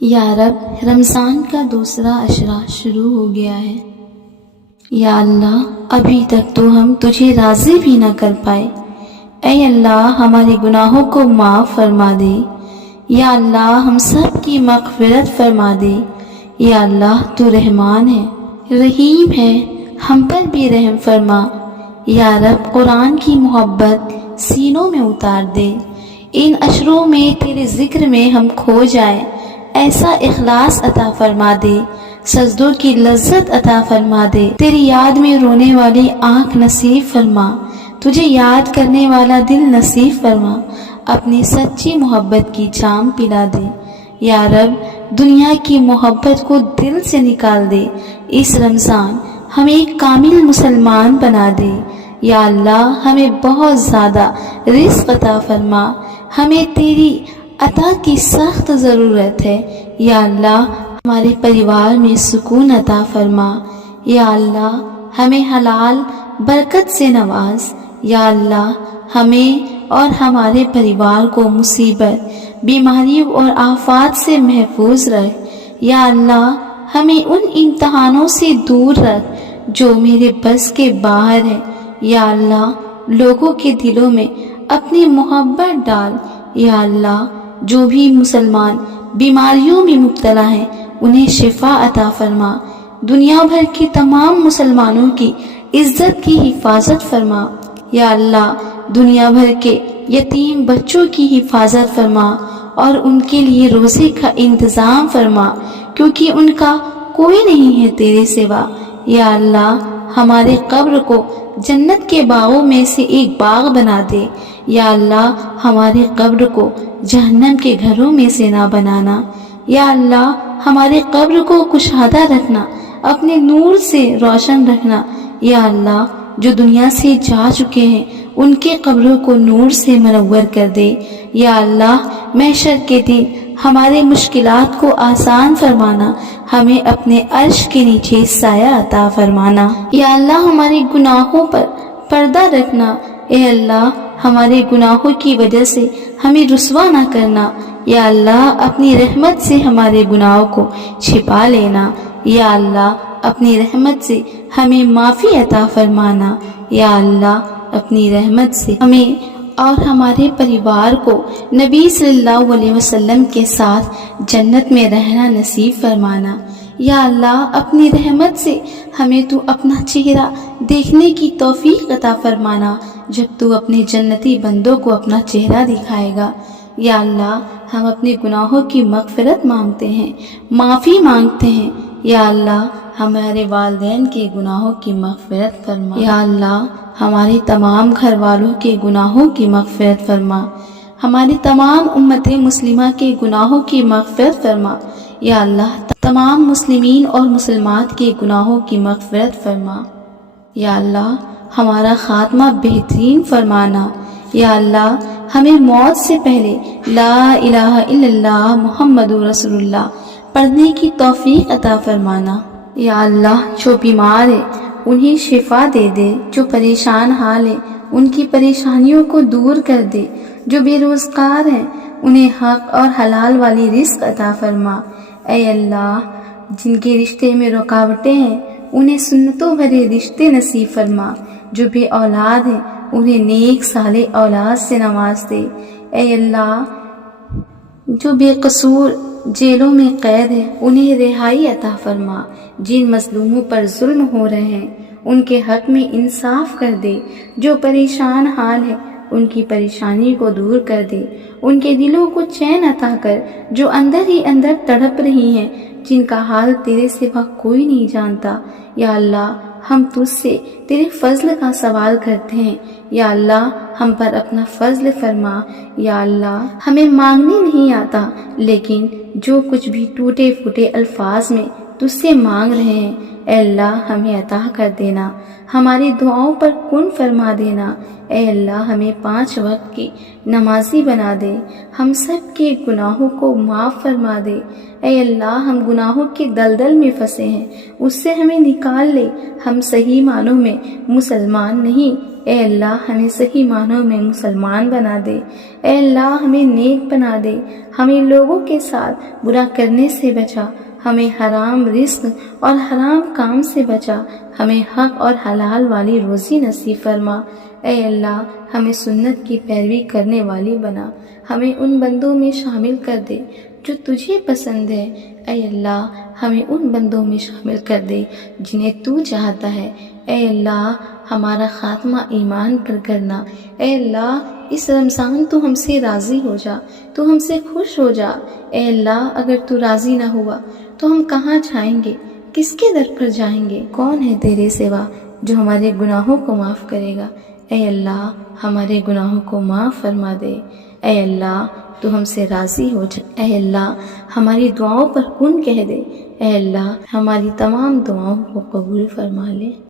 یا رب، رمضان کا دوسرا عشرہ شروع ہو گیا ہے۔ یا اللہ، ابھی تک تو ہم تجھے راضی بھی نہ کر پائے۔ اے اللہ، ہمارے گناہوں کو معاف فرما دے۔ یا اللہ، ہم سب کی مغفرت فرما دے۔ یا اللہ، تو رحمان ہے، رحیم ہے، ہم پر بھی رحم فرما۔ یا رب، قرآن کی محبت سینوں میں اتار دے۔ ان اشروں میں تیرے ذکر میں ہم کھو جائیں، ایسا اخلاص عطا فرما دے، سجدوں کی لذت عطا فرما دے، تیری یاد میں رونے والی آنکھ نصیب فرما، تجھے یاد کرنے والا دل نصیب فرما، اپنی سچی محبت کی جام پلا دے۔ یا رب، دنیا کی محبت کو دل سے نکال دے، اس رمضان ہمیں ایک کامل مسلمان بنا دے۔ یا اللہ، ہمیں بہت زیادہ رزق عطا فرما، ہمیں تیری عطا کی سخت ضرورت ہے۔ یا اللہ، ہمارے پریوار میں سکون عطا فرما۔ یا اللہ، ہمیں حلال برکت سے نواز۔ یا اللہ، ہمیں اور ہمارے پریوار کو مصیبت، بیماریوں اور آفات سے محفوظ رکھ۔ یا اللہ، ہمیں ان امتحانوں سے دور رکھ جو میرے بس کے باہر ہے۔ یا اللہ، لوگوں کے دلوں میں اپنی محبت ڈال۔ یا اللہ، جو بھی مسلمان بیماریوں میں مبتلا ہیں انہیں شفا عطا فرما۔ دنیا بھر کے تمام مسلمانوں کی عزت کی حفاظت فرما۔ یا اللہ، دنیا بھر کے یتیم بچوں کی حفاظت فرما اور ان کے لیے روزے کا انتظام فرما، کیونکہ ان کا کوئی نہیں ہے تیرے سوا۔ یا اللہ، ہمارے قبر کو جنت کے باغوں میں سے ایک باغ بنا دے۔ یا اللہ، ہمارے قبر کو جہنم کے گھروں میں سے نہ بنانا۔ یا اللہ، ہمارے قبر کو کشادہ رکھنا، اپنے نور سے روشن رکھنا۔ یا اللہ، جو دنیا سے جا چکے ہیں ان کے قبروں کو نور سے منور کر دے۔ یا اللہ، محشر کے دن ہمارے مشکلات کو آسان فرمانا، ہمیں اپنے عرش کے نیچے سایہ عطا فرمانا۔ یا اللہ، ہمارے گناہوں پر پردہ رکھنا۔ اے اللہ، ہمارے گناہوں کی وجہ سے ہمیں رسوا نہ کرنا۔ یا اللہ، اپنی رحمت سے ہمارے گناہوں کو چھپا لینا۔ یا اللہ، اپنی رحمت سے ہمیں معافی عطا فرمانا۔ یا اللہ، اپنی رحمت سے ہمیں اور ہمارے پریوار کو نبی صلی اللہ علیہ وسلم کے ساتھ جنت میں رہنا نصیب فرمانا۔ یا اللہ، اپنی رحمت سے ہمیں تو اپنا چہرہ دیکھنے کی توفیق عطا فرمانا جب تو اپنے جنتی بندوں کو اپنا چہرہ دکھائے گا۔ یا اللہ، ہم اپنے گناہوں کی مغفرت مانگتے ہیں، معافی مانگتے ہیں۔ یا اللہ، ہمارے والدین کے گناہوں کی مغفرت فرما۔ یا اللہ، ہمارے تمام گھر والوں کے گناہوں کی مغفرت فرما، ہماری تمام امت مسلمہ کے گناہوں کی مغفرت فرما۔ یا اللہ، تمام مسلمین اور مسلمات کے گناہوں کی مغفرت فرما۔ یا اللہ، ہمارا خاتمہ بہترین فرمانا۔ یا اللہ، ہمیں موت سے پہلے لا الہ الا اللہ محمد رسول اللہ پڑھنے کی توفیق عطا فرمانا۔ یا اللہ، جو بیمار ہے انہیں شفا دے دے، جو پریشان حال ہے ان کی پریشانیوں کو دور کر دے، جو بے روزگار ہیں انہیں حق اور حلال والی رزق عطا فرما۔ اے اللہ، جن کے رشتے میں رکاوٹیں ہیں انہیں سنتوں بھرے رشتے نصیب فرما، جو بے اولاد ہیں انہیں نیک صالح اولاد سے نواز دے۔ اے اللہ، جو بے قصور جیلوں میں قید ہے انہیں رہائی عطا فرما، جن مظلوموں پر ظلم ہو رہے ہیں ان کے حق میں انصاف کر دے، جو پریشان حال ہے ان کی پریشانی کو دور کر دے، ان کے دلوں کو چین عطا کر جو اندر ہی اندر تڑپ رہی ہیں، جن کا حال تیرے سوا کوئی نہیں جانتا۔ یا اللہ، ہم تجھ سے تیرے فضل کا سوال کرتے ہیں۔ یا اللہ، ہم پر اپنا فضل فرما۔ یا اللہ، ہمیں مانگنے نہیں آتا، لیکن جو کچھ بھی ٹوٹے پھوٹے الفاظ میں تجھ سے مانگ رہے ہیں اے اللہ ہمیں عطا کر دینا، ہماری دعاؤں پر کن فرما دینا۔ اے اللہ، ہمیں 5 وقت کی نمازی بنا دے، ہم سب کے گناہوں کو معاف فرما دے۔ اے اللہ، ہم گناہوں کے دلدل میں پھنسے ہیں، اس سے ہمیں نکال لے، ہم صحیح معنوں میں مسلمان نہیں اے اللہ ہمیں صحیح معنوں میں مسلمان بنا دے، اے اللہ ہمیں نیک بنا دے، ہمیں لوگوں کے ساتھ برا کرنے سے بچا، ہمیں حرام رزق اور حرام کام سے بچا، ہمیں حق اور حلال والی روزی نصیب فرما، اے اللہ ہمیں سنت کی پیروی کرنے والی بنا، ہمیں ان بندوں میں شامل کر دے جو تجھے پسند ہے، اے اللہ ہمیں ان بندوں میں شامل کر دے جنہیں تو چاہتا ہے، اے اللہ ہمارا خاتمہ ایمان پر کرنا، اے اللہ اس رمضان تو ہم سے راضی ہو جا، تو ہم سے خوش ہو جا، اے اللہ اگر تو راضی نہ ہوا تو ہم کہاں جائیں گے، کس کے در پر جائیں گے، کون ہے تیرے سوا جو ہمارے گناہوں کو معاف کرے گا، اے اللہ ہمارے گناہوں کو معاف فرما دے، اے اللہ تو ہم سے راضی ہو جا، اے اللہ ہماری دعاؤں پر کن کہہ دے، اے اللہ ہماری تمام دعاؤں کو قبول فرما لے۔